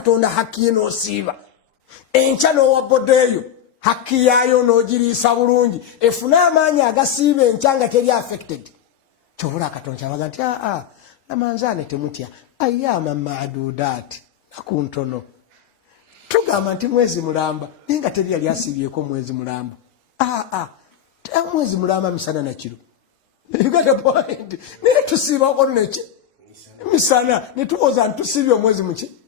katonda haki ye n'osiiba enkya n'owa bodeeyo haki yaayo n'ogiriisa bulungi efuna amaanyi agasiiba enkya nga teri affected kyobula katonda kyabaga nti namanzaane temutya ayyaama maadudaati naku ntono tugamba nti mwezi mulamba naye nga teri yali asiibyeko mwezi mulamba mwezi mulamba misana na kiro you got a point naye tusiibako neki misana netuwoza nti tusiibye omwezi muki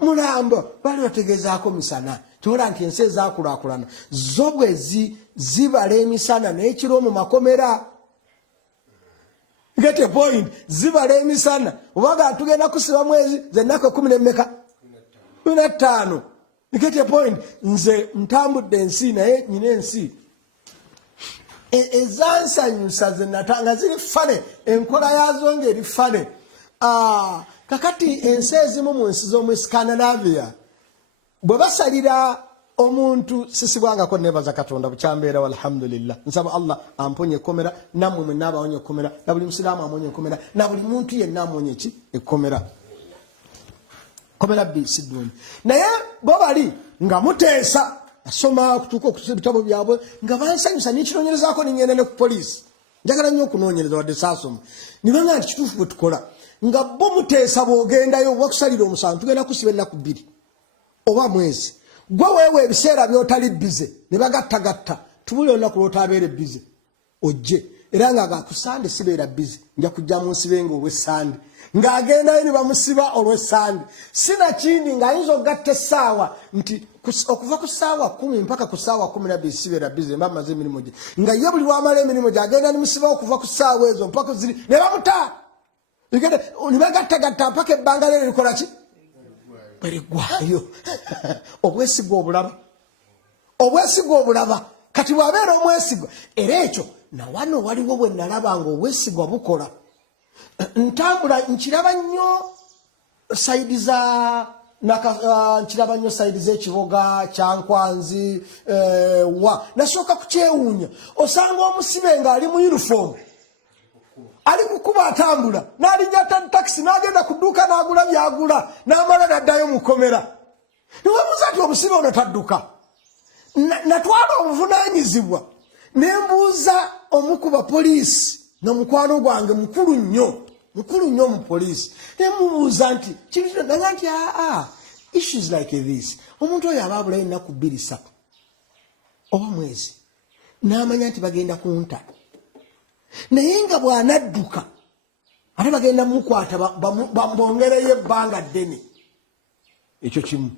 mulamba bali bategezaako misana kyobola nti ensi ezaakulaakulana zo bwe zibala emisana n'ekiro mu makomera get a point zibala emisana obaga tugenda kusiba mwezi zennaku 15 get a point nze ntambudde ensi naye nyina ensi ezansanyusa zenatanga ziri fane enkola yazo ngeri fane kakati ensi ezimu mu nsi z'omu Scandinavia bwe basalira omuntu sisibwangako nebaza katonda bukyambeera walhamdulillah nsaba Allah amponye ekkomera nammwe mwenna abawonya ekkomera na buli musiraamu amonye ekkomera na buli muntu yenna amonye ki ekkomera komera bisiduni naye bo bali nga muteesa asoma okutuuka okutusa ebitabo byabwe nga bansanyusa nekinoonyerezaako nengenda ne ku poliisi njagala nnyo okunoonyereza wadde saasoma nibanga nti kituufu bwe tukola nga bo muteesa bw'ogendayo wakusalira omusango tugenda kusiba ennaku 2 oba mwezi gwe weewe ebiseera by'otali bize ne bagattagatta tubuli olunaku lw'otaabeere bize ojje era nga gakusande sibeera bize nja kujja mu nsibe nga olw'essande ng'agendayo ne bamusiba olw'essande sinakindi ng'ayinza okugatta essaawa nti okuva ku ssaawa 10 mpaka ku ssaawa 12 sibeera bize mba maze emirimu gye nga ye buli wamala emirimu gye agenda nemusibawo okuva ku ssaawa ezo mpaka ziri ne bamuta ne bagattagatta mpaka ebbanga lero likola ki bwerigwayo obwesigwa obulaba kati bwabeera omwesigwa era ekyo nawano waliwo bwe nalaba nga obwesigwa bukola ntambula nkiraba nnyo saidi za nkiraba nnyo saidi z'ekiboga kyankwanzi nasooka kukyewuunya osanga omusibe ng'ali mu uniform ali kukuba atambula n'alinnya taxi n'agenda ku dduuka n'agula byagula n'amala n'addayo mu kkomera niwebuuza nti omusibe ono tadduka natwala obuvunaanyizibwa ne mbuuza omu ku bapoliisi nga mukwano gwange mukulu nnyo mu poliisi ne mubuuza nti kintu naga nti issues like this omuntu oyo aba abulayo ennaku 2-3 oba mwezi n'amanya nti bagenda kunta naye nga bw'anadduka ate bagenda mukwata bambongereyo ebbanga ddene ekyo kimu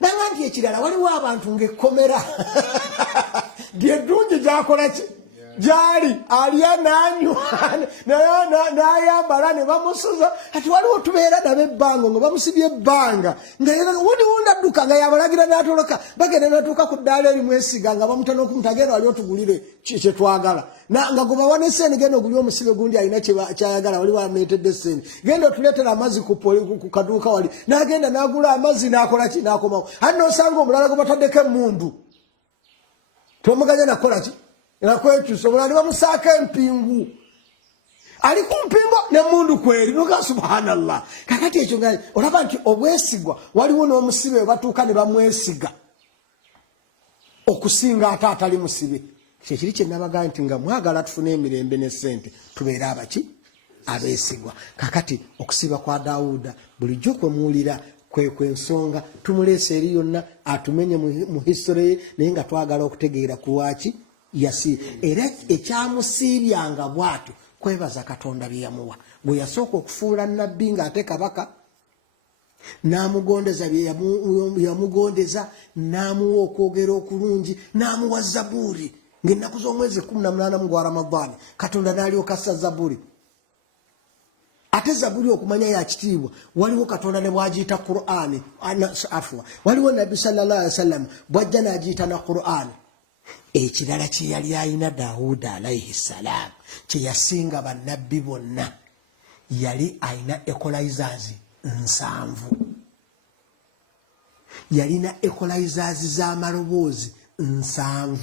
nanga nti ekirala waliwo abantu ng'ekkomera lyeddungi gyakola ki gyali alya nanywa n'ayambala ne bamusuza ati waliwo tubeera nabo ebbanga nga bamusibye ebbanga wundi adduka nga yabalagira n'atoloka bagenda natuuka ku ddaala erimwesiga nga bamutana okumutagenda wali otugulire kyetwagala nga gobawa n'esseeni genda oguli omusibe gundi alina kyayagala wali wameetedde esseeni genda otuleetera amazzi ku kaduuka wali n'agenda n'agula amazzi n'akola ki n'akomawo ate n'osanga omulala gwe bataddeko emmundu tomuganya nakola ki nakwekyusa omulala ne bamusaako empingu ali ku mpingo n'emmundu kweri noga subhanallah kakati ekyo nga olaba nti obwesigwa waliwo n'omusibe batuuka ne bamwesiga okusinga ate atali musibe kyekiri kyenabaga nti nga mwagala tufune emirembe n'essente tubeere abaki abeesigwa kakati okusiba kwa Daawuda bulijjo kwemuwulira kwensonga tumuleese eri yonna atumenye mu history ye naye nga twagala okutegeera ku lwaki era ekyamusiibyanga bw'atyo kwebaza katonda bye yamuwa bwe yasooka okufuula nnabbi ng'ate kabaka n'amugondeza bye yamugondeza n'amuwa okwogera okulungi n'amuwa Zabuuri ng'ennaku z'omwezi 18 mu gwa Ramadhaani katonda n'alyoka assa Zabuuri ate Zabuuri okumanya yakitiibwa waliwo katonda ne bw'agiyita Qur'ani waliwo nabbi sallallahu alaihi wasallam bw'ajja n'agiyita na Qur'ani ekirala kye yali alina Daawuda alayhi salaam kye yasinga bannabbi bonna yali alina equalizers 7 yalina equalizers z'amaloboozi 7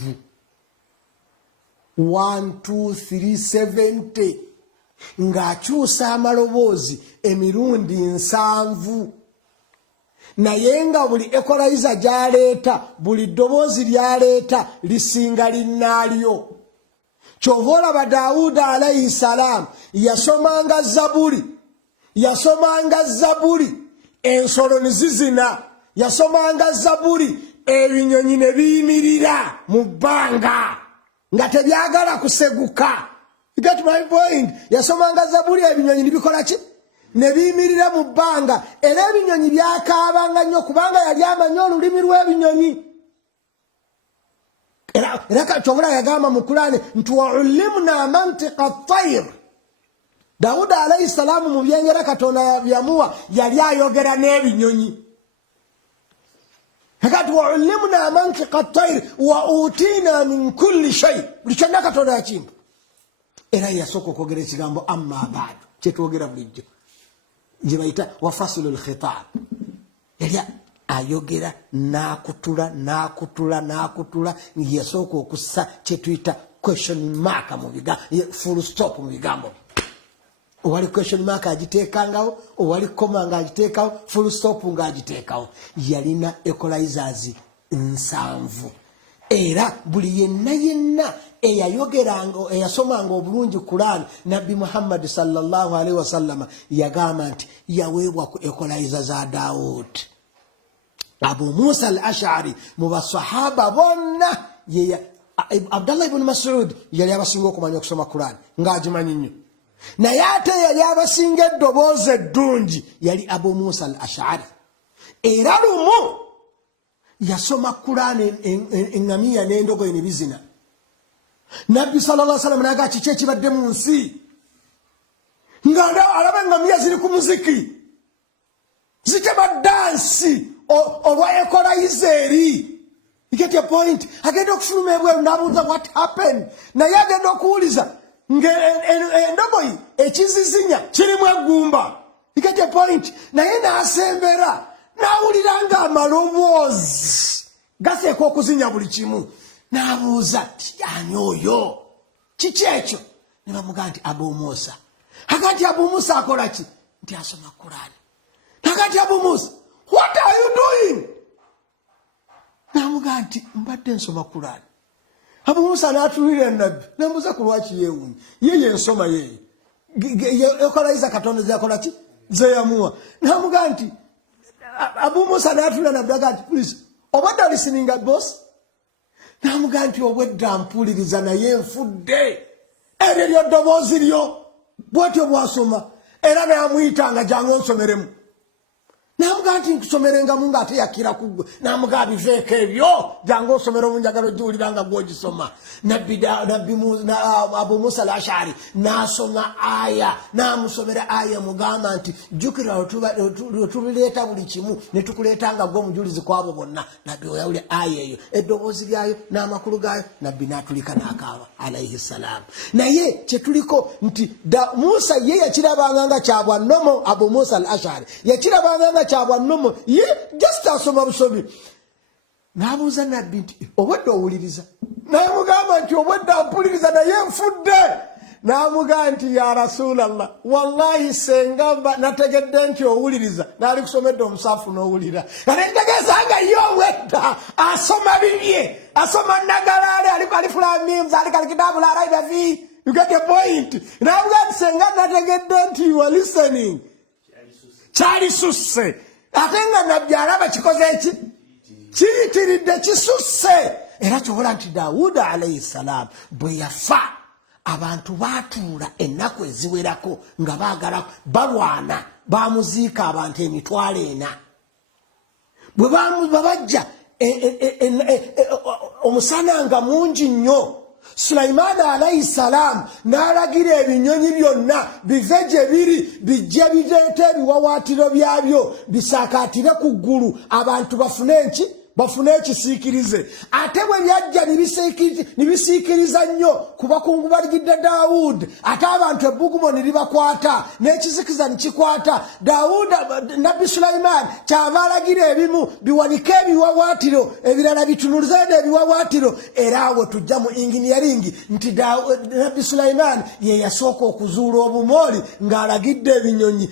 1 2 3 70 ng'akyusa amaloboozi emirundi 7 naye nga buli equalizer gyaleeta buli ddoboozi lyaleeta lisinga linnaalyo. Kyova olaba Daawuda alayhi salaam yasomanga Zaburi ensolo ne zizina, yasomanga Zaburi ebinyonyi ne biyimirira mu bbanga nga tebyagala kuseguka. You get my point? Yasomanga Zaburi ebinyonyi ne bikola ki? Ne biyimirira mu bbanga, era ebinyonyi byakaabanga nnyo kubanga yali amanyi olulimi lw'ebinyonyi. Era Kyobula yagamba mu Kurani nti wa'ullimna mantiqa at-tayr. Daawuda alayhi salaamu mu byengera Katonda yamuwa yali ayogera n'ebinyonyi. Kakati wa'ullimna mantiqa at-tayr wa utina min kulli shay. Buli kyonna Katonda yakimpa. Era yasooka okwogera ekigambo amma ba'du kyetwogera bulijjo gye bayita wafasulul khitab. Yali ayogera n'akutula yasooka okussa kyetuyita question mark mu bigambo, full stop mu bigambo. Owali question mark agiteekangawo, owali comma ng'agiteekawo, full stop ng'agiteekawo. Yalina equalizers 7. Era buli yenna eyayogeranga eyasomanga obulungi Quran, Nabbi Muhammad sallallahu alaihi wasallam yagamba nti yaweebwa ku equalizer za Daawud. Abu Musa al-Ash'ari mu basahaba bonna Abdullah ibn Mas'ud yali abasinga okumanya okusoma Quran ng'agimanyi nnyo. Naye ate yali abasinga eddoboozi eddungi yali Abu Musa al-Ash'ari. Era lumu yasoma Quran engamiya n'endogoyi ne bizina. Nabbi sallallahu alaihi wasallam n'aga kiki ekibadde mu nsi nga alaba engamiya ziri ku muziki zitema dansi olwa equalizer eri. You get your point? Agenda okufuluma ebweru n'abuuza what happened, naye agenda okuwuliza endogoyi ekizizinya kirimu eggumba. You get your point? Naye n'asembera n'awulira nga amaloboozi gaseeka okuzinya buli kimu. N'abuuza ti ani oyo, kiki ekyo? Ne bamugamba nti Abu Musa. Agati Abu Musa akola ki? Nti asoma Quran. Agati Abu Musa, what are you doing? N'amugamba nti mbadde nsoma Quran. Abu Musa n'atuulira Nabbi n'amubuuza ku lwaki yeewuunye. Ye ensoma yeye equalizer Katonda zeyakola ki? Zeyamuwa. N'amugamba nti Abu Musa n'atuulira Nabbi agamba nti please obadde listening boss? N'amugamba nti obwedda mpuliriza naye nfudde. Eryo lyo ddoboozi lyo bw'otyo bw'asoma. Era n'amuyitanga jangu onsomeremu. N'amugamba nti nkusomerengamu ng'ate yakira kuggwe. N'amugamba biveeko ebyo jangu osomere omunjagalo giwulira nga gw'ogisoma. Abu Musa al-Ash'ari n'asoma aya, n'amusomera aya mugamba nti jjukira tulireeta buli kimu ne tukuleeta nga gwe omujulizi kwabo bonna. Nabbi oyawulira aya eyo eddoboozi lyayo n'amakulu gaayo, Nabbi n'atulika n'akaaba alayhi salaam. Naye kyetuliko nti Musa ye yakirabanga nga kyabwannomo. Abu Musa al-Ash'ari yakirabanga nga kyabwannomo, ye just asoma busobi. N'abuuza Nabbi nti obwedda owuliriza? Naye mugamba nti obwedda mpuliriza naye nfudde. N'amugamba nti ya Rasulallah, wallahi sengamba nategedde nti owuliriza naali kusomedde omusaafu n'owulira. Kale ntegeeza nga ye obwedda asoma bibye, asoma Nagalaale, alif lam mim zaalika alkitaabu laa rayba fiihi. You get the point? N'amugamba nti senga nategedde nti you are listening. Kyali susse. Ate nga Nabbi alaba kikoze eki? Kiyitiridde kisusse. Era kyobola nti Daawuda alayhi salaam bwe yafa abantu baatuula ennaku eziwerako nga baagala balwana, bamuziika abantu emitwalo 4. Bwe babajja omusana nga mungi nnyo, Sulaiman alayhi salaam n'alagira ebinyonyi byonna bive gye biri bijje bireete ebiwawaatiro byabyo bisaakaatire ku ggulu abantu bafune enki? bafune ekisiikirize ate bwe byajja nibisiikiriza nnyo ku bakungu baligidde Daawudi ate abantu ebbugumo ne libakwata n'ekizikiza ne kikwata Daawudi nabbi Sulaiman kyava alagira ebimu biwanike ebiwawaatiro ebirala bitunulize ebiwawaatiro era awo tujja mu engineering nti nabbi Sulaiman ye yasooka okuzuula obumooli ng'alagidde ebinyonyi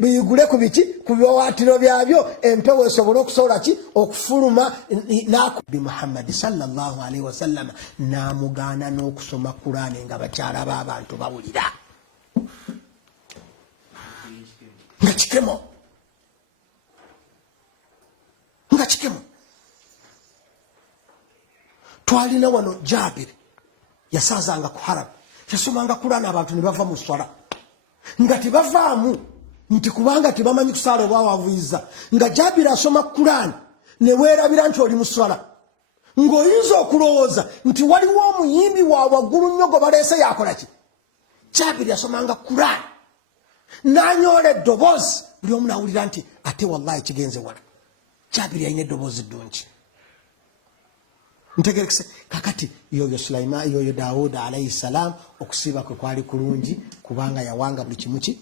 biyigule ku biki ku biwawaatiro byabyo empewo esobole okusobola ki okufuluma nakubi Muhammad sallallahu alaihi wasallam namugana n'okusoma Qur'an nga bakyala b'abantu bawulira nga kikemo twalina wano Jabir yasazanga ku haram yasomanga Qur'an abantu ne bava mu swala nga tebavaamu nti kubanga tebamanyi kusala obwawavuyiza nga Jabir asoma Qur'an ne weerabira nti oli mu swala ng'oyinza okulowooza nti waliwo omuyimbi wa waggulu nnyo gwe baleese yakola ki Jabir yasomanga Qur'an n'anyoola eddoboozi buli omu n'awulira nti ate wallahi kigenze wala Jabir yalina eddoboozi ddungi ntegerekese kakati yoyo Daawudi alayhi salaam okusiiba kwe kwali kulungi kubanga yawanga buli kimu ki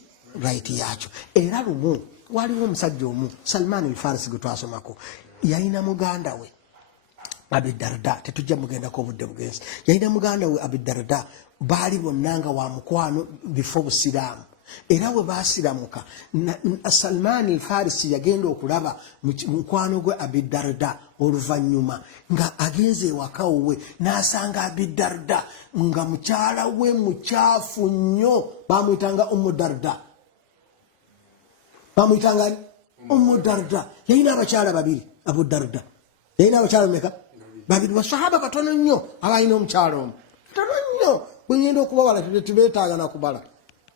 right yakyo era lumu waliwo omusajja omu Salman al-Farisi gwe twasomako yalina muganda we Abi Darda tetujja mugendako obudde bugenzi yalina muganda we Abi Darda baali bonna nga wa mukwano before busiraamu era we baasiramuka Salman al-Farisi yagenda okulaba mukwano gwe Abi Darda oluvannyuma nga agenze ewaka we n'asanga Abi Darda nga mukyala we mukyafu nnyo bamuyitanga Darda bamuyitanga Darda yalina abakyala babiri Abu Darda yalina abakyala meka babiri basahaba batono nnyo abalina omukyala omu batono nnyo bwengenda okubawala tebeetaaga nakubala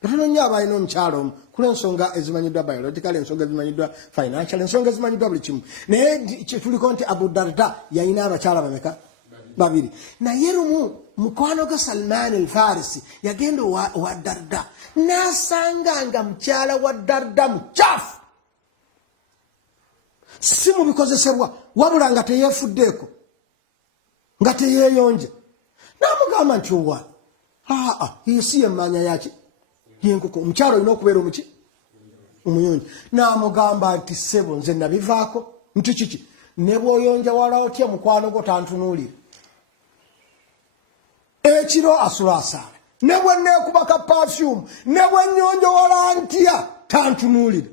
batono nnyo abalina omukyala omu kula ensonga ezimanyiddwa biological ensonga ezimanyiddwa financial ensonga ezimanyiddwa buli kimu naye tuliko nti Abu Darda yalina abakyala bameka babiri naye lumu mukwano ga Salman al-Farisi yagenda wa Darda n'asanga nga mukyala wa Darda mukyafu si mu bikozesebwa wabula nga teyeefuddeeko nga teyeeyonja n'amugamba nti owa si yemmanya yaki yenkoko omukyala olina okubeera omuki omuyonja n'amugamba nti ssebo nze nabivaako nti kiki ne bw'oyonja wala otya mukwano gwo tantunuulira ekiro asula asaala ne bwe neekubaka perfume ne bwe nnyonja wala ntya tantunuulira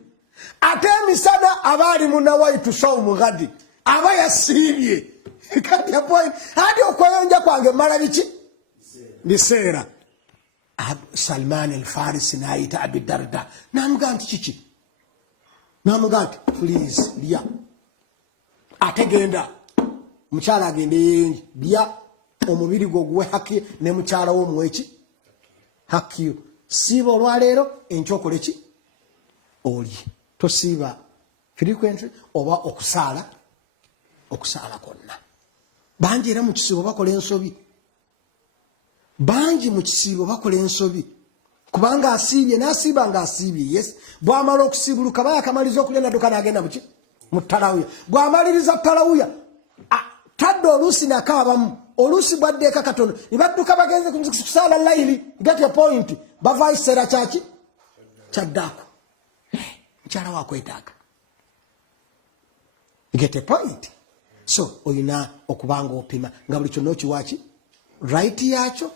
ate emisana aba ali munawaitu sawmu ghadi aba yasiibye kati apoint hadi okweyonja kwange mala biki biseera Salman al-Farisi n'ayita Abi Darda n'amugamba nti kiki n'amugamba nti please lya ate genda mukyala agende yeeyonje lya omubiri gwo guwe haki ne mukyala wo muweki hakiyo siiba olwaleero enkyokola ki oli tosiiba frequently oba okusaala konna bangi era mu kisiibo bakola ensobi bangi mu kisiibo bakola ensobi kubanga asiibye n'asiiba nga asiibye yes bw'amala okusiibuluka bayakamaliza okulya nadduka n'agenda muki mu talawuya bw'amaliriza talawuya tadde oluusi nakaabamu oluusi bwaddeeka katono ne badduka bagenze kusaala layiri get your point bavaayo kiseera kyaki kyaddaako mukyala waakwetaaga get a point so olina okubanga opima nga buli kyonna okiwaaki right yakyo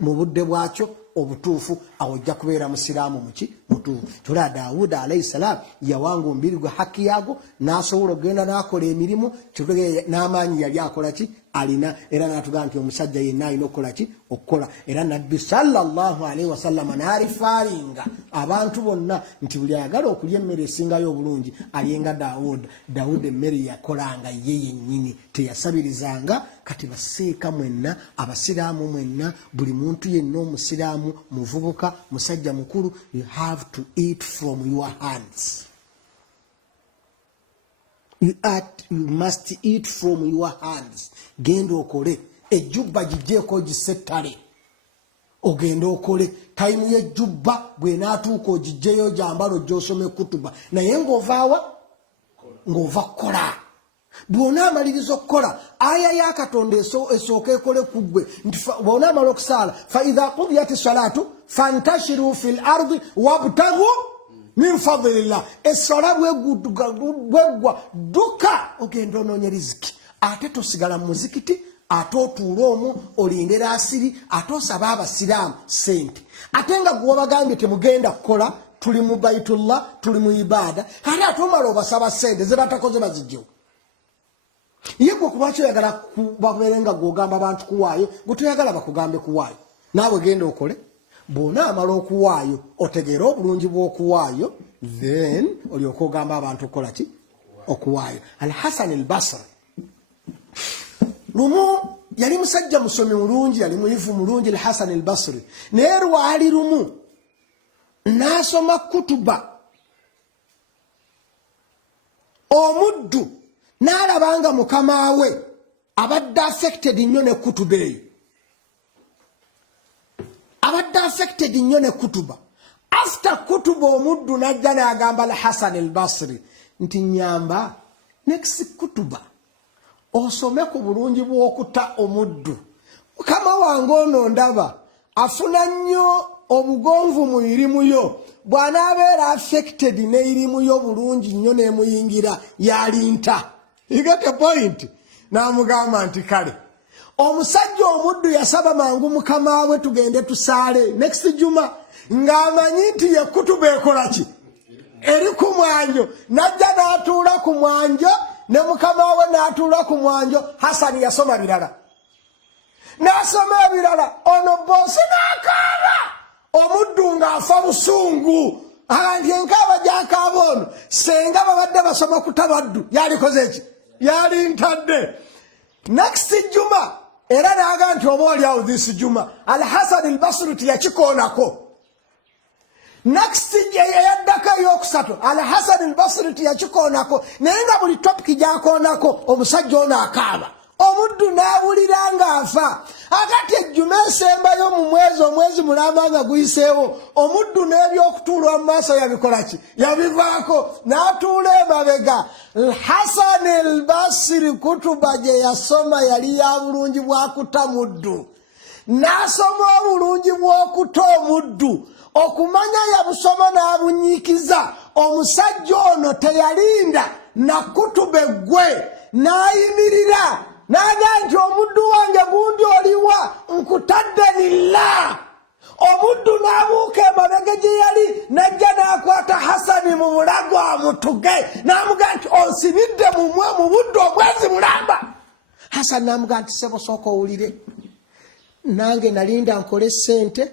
mu budde bwakyo obutuufu awo ojja kubeera musiraamu muki mutuufu tulaba Daawudi alayhi salaam yawanga omubiri gwe haki yaago n'asobola okugenda n'akola emirimu n'amaanyi yali akola ki alina era n'atugamba nti omusajja yenna alina okukola ki okukola era nabbi sallallahu alaihi wasallama n'alifaalinga abantu bonna nti buli ayagala okulya emmere esingayo obulungi alyenga Daawudi emmere yakolanga ye yennyini teyasabirizanga kati baseeka mwenna abasiraamu mwenna buli muntu yenna omusiraamu muvubuka musajja mukulu you have to eat from your hands. You must eat from your hands. Genda okole ejjubba gijjeeko gisettale ogenda okole tayimu y'ejjubba bw'enaatuuka ogijjeyo gyambalo gy'osome kutuba naye ng'ovaawa ng'ova kukola bwona amaliriza okukola aya ya katonda esooka ekole kuggwe nti bwona amala okusaala fa idha qudiyati salatu fantashiru fil ardi wabtaghu min fadlillah essala bweggwa duka ogenda onoonya riziki ate tosigala mu muzikiti ate otuula omwo olindera asiri ate osaba abasiraamu sente ate nga gwe wabagambye temugenda kukola tuli mu baitullah tuli mu ibaada kale ate omala obasaba sente zebatakoze bazijjewo ye gwe kubaki oyagala babeere nga gwogamba abantu kuwaayo gwe toyagala bakugambe kuwaayo naawe genda okole bwona amala okuwaayo otegeera obulungi bw'okuwaayo then olyoka ogamba abantu okukola ki okuwaayo Al-Hasan al-Basri lumu yali musajja musomi mulungi yali muyivu mulungi Al-Hasan al-Basri naye lwali lumu n'asoma kutuba omuddu n'alabanga mukama we abadde affected nnyo ne kutuba eyo abadde affected nnyo ne kutuba after kutuba omuddu n'ajja n'agamba Al-Hasan al-Basri nti nyamba next kutuba osome ku bulungi bw'okuta omuddu mukama wange ono ndaba afuna nnyo obugonvu mu irimu yo bw'anaabeera affected n'irimu yo bulungi nnyo n'emuyingira yalinta. You get a point? N'amugamba nti kale omusajja omuddu yasaba mangu mukama we tugende tusaale next juma ng'amanyi nti ye kutuba ekola ki eri ku mwanjo najja n'atuula ku mwanjo ne mukama we n'atuula ku mwanjo Hasani yasoma birala n'asoma ebirala ono boosi n'akaaba omuddu ng'afa busungu anti enkaaba gy'akaaba ono senga babadde basoma kutabaddu yalikoze eki yali ntadde next juma era n'aga nti oba oli awo this juma Al-Hasan al-Basri tiyakikoonako next eyaddako eyokusatu Al-Hasan al-Basri tiyakikoonako naye nga buli topiki gy'akoonako omusajja ono akaaba omuddu n'awulira ng'afa akati ejjuma esembayo mu omwezi mulamba nga guyiseewo omuddu n'ebyokutuulwa mu maaso yabikola ki yabivaako n'atuula emabega Hasan al-Basri kutuba gye yasoma yali ya bulungi bwakuta muddu n'asoma obulungi bw'okuta omuddu okumanya yabusoma n'abunyiikiza omusajja ono teyalinda nakutuba eggwe n'ayimirira n'aga nti omuddu wange gundi oliwa nkutadde lillah omuddu n'abuuka emabega gye yali n'ajja n'akwata Hasani mu bulago amutuge n'amuga nti onsibidde mu budde omwezi mulamba Hasani n'amuga nti sebo sooka owulire nange nalinda nkole sente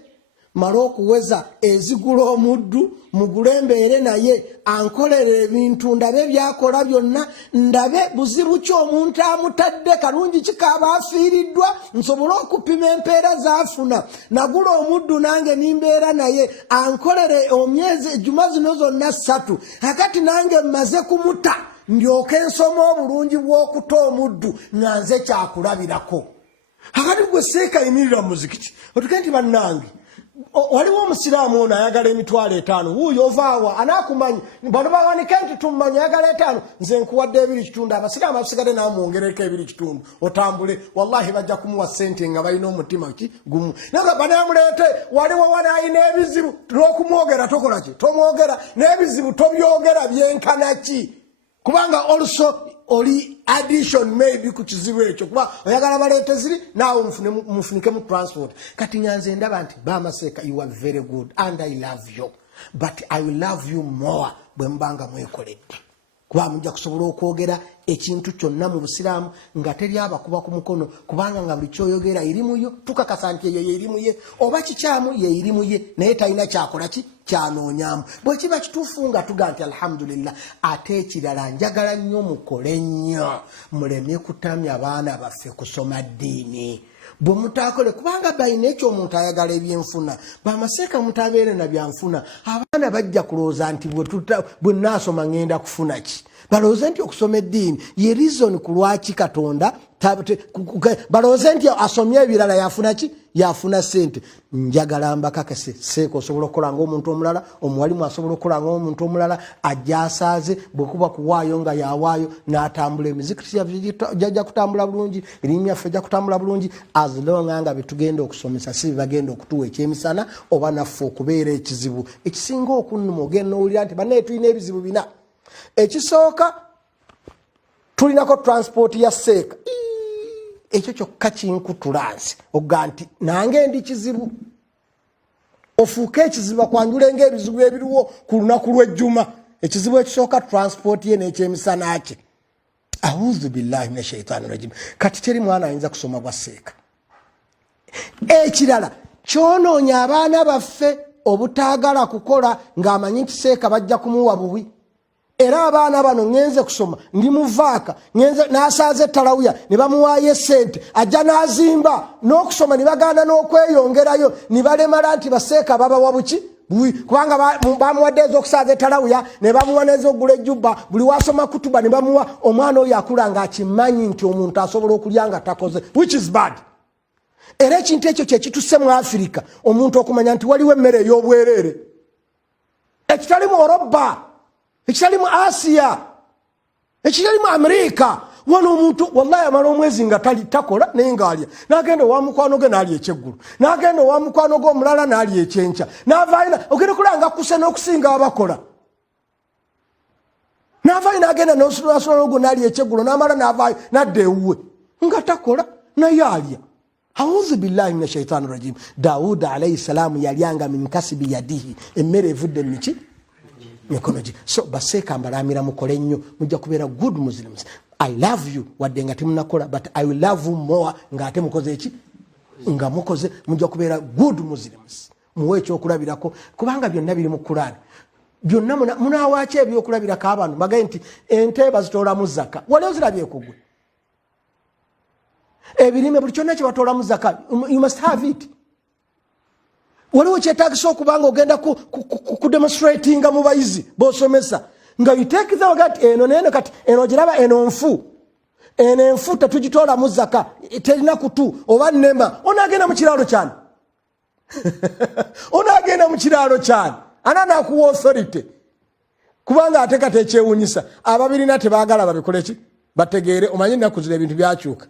mala okuweza ezigula omuddu mugule embeere naye ankolere ebintu ndabe byakola byonna ndabe buzibu ki omuntu amutadde kalungi kikaaba afiiriddwa nsobole okupima empeera zaafuna nagula omuddu nange nimbeera naye ankolere omyezi ejjuma zino zonna 3 akati nange mmaze kumuta ndyoke nsoma obulungi bw'okuta omuddu nga nze kyakulabirako akati gwe seekayimirira mu muzikiti otuge nti bannange waliwo omusiraamu ono ayagala emitwalo 5 wuuyo ovaawa anaakumanyi bano bawanike nti tummanyi ayagala 5 nze nkuwadde 2.5 abasiraamu abasigade naamwongereko 2.5 otambule wallahi bajja kumuwa sente nga balina omutima ki gumu naye banaamuleete waliwo wanayina ebizibu lw'okumwogera tokola ki tomwogera n'ebizibu tobyogera byenkana ki kubanga also oli addition maybe ku kizibu ekyo kuba oyagala baleete ziri naawe mufunike mu transport kati nyanze ndaba nti Bamaseeka you are very good and I love you but I will love you more bwe mbanga mwekoledde kuba mujja kusobola okwogera ekintu kyonna mu busiraamu nga teri abakuba ku mukono kubanga nga buli kyoyogera irimu yo tukakasa nti eyo yeirimu ye oba kikyamu yeirimu ye naye talina kyakola ki kyanoonyamu bwe kiba kituufu nga tuga nti alhamdulillah ate ekirala njagala nnyo mukole nnyo muleme kutamya abaana baffe kusoma ddiini bwe mutaakole kubanga balina ekyo omuntu ayagala ebyenfuna Bamaseeka omuntu abeere na byanfuna abaana bajja kulowooza nti bwe nnaasoma ngenda kufuna ki balowooza nti okusoma eddiini ye reason ku lwaki Katonda balowooza nti asomye ebirala yafuna ki yafuna sente. Njagala mbakakase Seeka osobola okukola ng'omuntu omulala, omuwalimu asobola okukola ng'omuntu omulala, ajja asaaze bwe kuba kuwaayo nga yawaayo n'atambula. Emizikiti jajja kutambula bulungi, erimi yaffe ejja kutambula bulungi as long nga betugenda okusomesa si bagenda okutuwa ekyemisana oba naffe okubeera ekizibu. Ekisinga okunnuma ogenda owulira nti bannaye tulina ebizibu bina. Ekisooka tulinako transport ya Seeka. Ekyo kyokka kinkutulaansi ogga nti nange ndi kizibu. Ofuuke ekizibu kwanjula ng'ebizibu ebiriwo ku lunaku lw'ejjuma. Ekizibu ekisooka transport ye n'ekyemisana kye. A'udhu billahi minash shaitani rajim. Kati teri mwana ayinza kusoma bwa Seeka. Ekirala kyonoonya abaana baffe obutaagala kukola ng'amanyi nti Seeka bajja kumuwa buwi. Era abaana bano ngenze kusoma ndi muvaaka ngenze n'asaaze tarawuya ne bamuwaayo sente ajja n'azimba n'okusoma ne baganda n'okweyongerayo ne balemala nti baseeka babawa buki buwi kubanga bamuwadde ez'okusaaza tarawuya ne bamuwa n'ez'okugula ejjubba buli wasoma kutuba ne bamuwa omwana oyo akula ng'akimanyi nti omuntu asobola okulya nga takoze which is bad. Era ekintu ekyo kye kitusse mu Afirika omuntu okumanya nti waliwo emmere ey'obwereere ekitali mu Oroba ekitali mu Asia ekitali mu Amerika. Wano omuntu wallahi amala omwezi nga takola naye ng'alya n'agenda owa mukwano ge n'alya ekyeggulu n'agenda owa mukwano ge omulala n'alya ekyenkya n'avaayo ogenda kulanga kuse n'okusinga abakola n'avaayo n'agenda n'osula ogwo n'alya ekyeggulu n'amala n'avaayo n'adda ewuwe nga takola naye alya. A'udhu billahi minash shaitani rajim. Daawuda alayhi salaamu yalyanga min kasibi yadihi emmere evudde miki mikonoji. So baseeka mbalamira mukole nnyo mujja kubeera good Muslims. I love you wadde nga temunakola but I will love you more nga ate mukoze eki nga mukoze mujja kubeera good Muslims. Muwe ekyokulabirako kubanga byonna biri mu Qur'an. Byonna munawaki ebyokulabirako abantu bagaye nti ente bazitoola mu zaka wali ozirabye kugwe ebirime buli kyonna kye batoola zaka you must have it. Waliwo kyetaagisa okubanga ogenda ku demonstratinga mu bayizi b'osomesa nga biteekeza wagati eno neno kati eno giraba eno nfu eno enfu tetugitoola mu zaka terina kutu oba nnema onaagenda mu kiraalo kyane onaagenda mu kiraalo kyane ananaakuwa authority kubanga ate kati ekyewuunyisa ababirina tebaagala babikoleki bategeere omanyi ennaku zino ebintu byakyuka.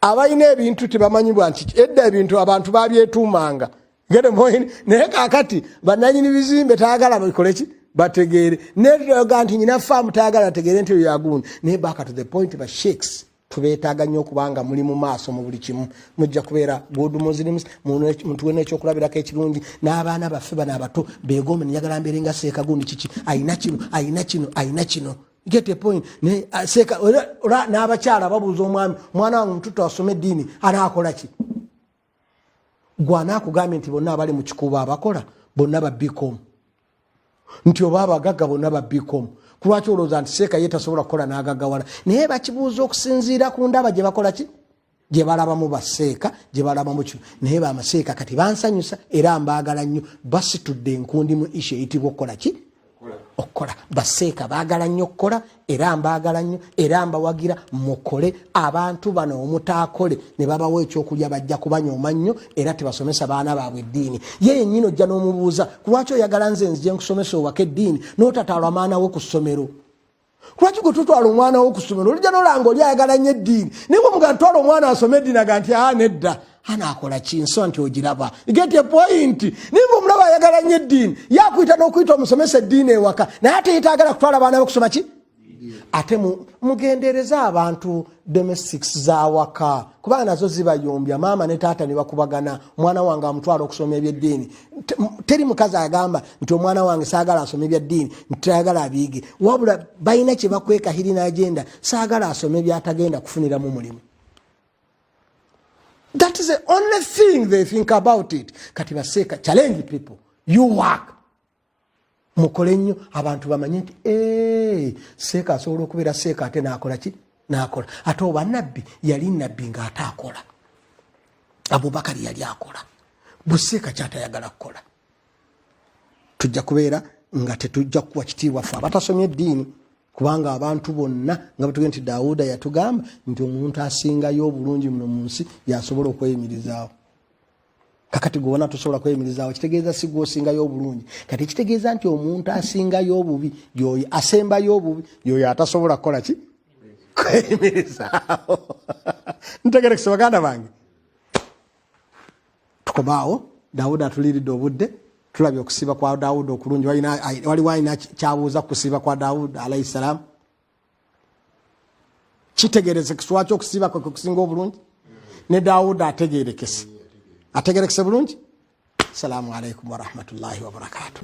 Abalina ebintu tebamanyibwa nti edda ebintu abantu babyetuumanga gede moyini naye kaakati bannanyini bizimbe taagala babikoleki bategeere neyoga nti nyina faamu taagala ategeere nti yagundi naye back to the point ba sheikhs tubeetaaga nnyo okubanga muli mu maaso mu buli kimu mujja kubeera good Muslims muntu wena ekyokulabirako ekirungi n'abaana baffe bano abato beegombe njagala mbeere nga Seeka gundi kiki ayina kino get a point ne Seeka ora n'abakyala babuuza omwami mwana wange mututo asome eddiini anaakola ki gwana akugambye nti bonna abali mu kikuubo abakola bonna ba BCom nti oba abagagga bonna ba BCom kulwaki olowooza nti Seeka ye tasobola kukola n'agaggawala naye bakibuuza okusinziira ku ndaba gye bakola ki gye balabamu baseeka gye balabamu kino naye bamaseeka kati bansanyusa era mbaagala nnyo basitudde enkundi mu ishu eyitibwa okukola ki okukola. Baseeka baagala nnyo okukola era mbaagala nnyo era mbawagira mukole. Abantu bano omutaakole ne babawa ekyokulya bajja kubanyooma nnyo era tebasomesa baana baabwe eddiini. Ye yennyini ojja n'omubuuza ku lwaki oyagala nze nzije nkusomesa owaka eddiini n'otatwala omwana wo ku ssomero. Lwaki gwe tutwala omwana wo ku ssomero olijja n'olanga oli ayagala nnyo eddiini naye bwe mugamba twala omwana asome eddiini aga nti nedda anaakola kinso nti ogiraba. Get a point. Nimba omulaba ayagala nnyo eddiini yakuyita n'okuyita omusomesa eddiini ewaka naye ate yetaagala kutwala baana be kusoma ki ate mugendereza abantu domestics zaawaka kubanga nazo zibayombya maama ne taata ne bakubagana omwana wange amutwala okusoma ebyeddiini. Teri mukazi agamba nti omwana wange saagala asome ebyaddiini ntitayagala abiige wabula balina kye bakweka hiri n'agenda saagala asome byatagenda kufuniramu mulimu. That is the only thing they think about it. Kati baseeka challenge people. You work. Mukole nnyo abantu bamanye nti Seeka asobola okubeera Seeka ate n'akola ki n'akola. Ate oba nabbi yali nabbi ng'ate akola. Abubakari yali akola. Buseeka kyatayagala kukola. Tujja kubeera nga tetujja kuwa kitiibwa ffe abatasomye eddiini kubanga abantu bonna nga batugenda nti Daawuda yatugamba nti omuntu asingayo obulungi muno mu nsi yasobola okweyimirizaawo. Kakati gwe tosobola kweyimirizaawo kitegeeza si gwe osingayo obulungi, kati kitegeeza nti omuntu asingayo obubi yoyo asembayo obubi yoyo atasobola kukola ki kweyimirizaawo. Ntegerekese baganda bange, tukomaawo. Daawuda atuliiridde obudde, tulabye okusiiba kwa Daawuda okulungi. Waliwo alina kyabuuza kusiiba kwa Daawuda alayhi salaam? Kitegereze kiswaki okusiiba kwe kusinga obulungi? Ne Daawuda ategerekese bulungi. Assalamu alaikum warahmatullahi wabarakatuh.